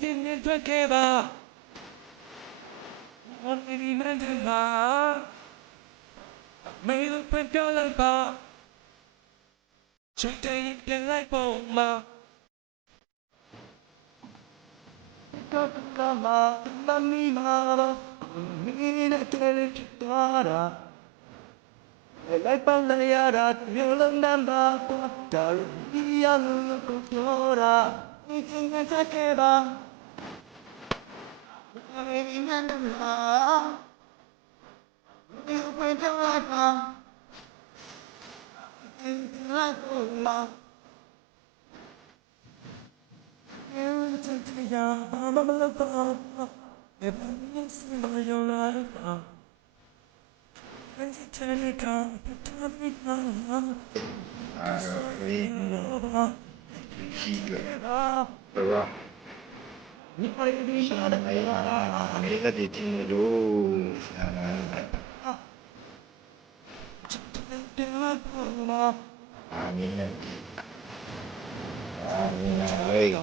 Didn't give up. Only meant to love. Made up with your love. Today you like Boma. Mamma, mina teletara. Like Palayara, you'll remember what the young Kutora. You think I take it. Mereka di sini dulu. Amin. Amin. Baik.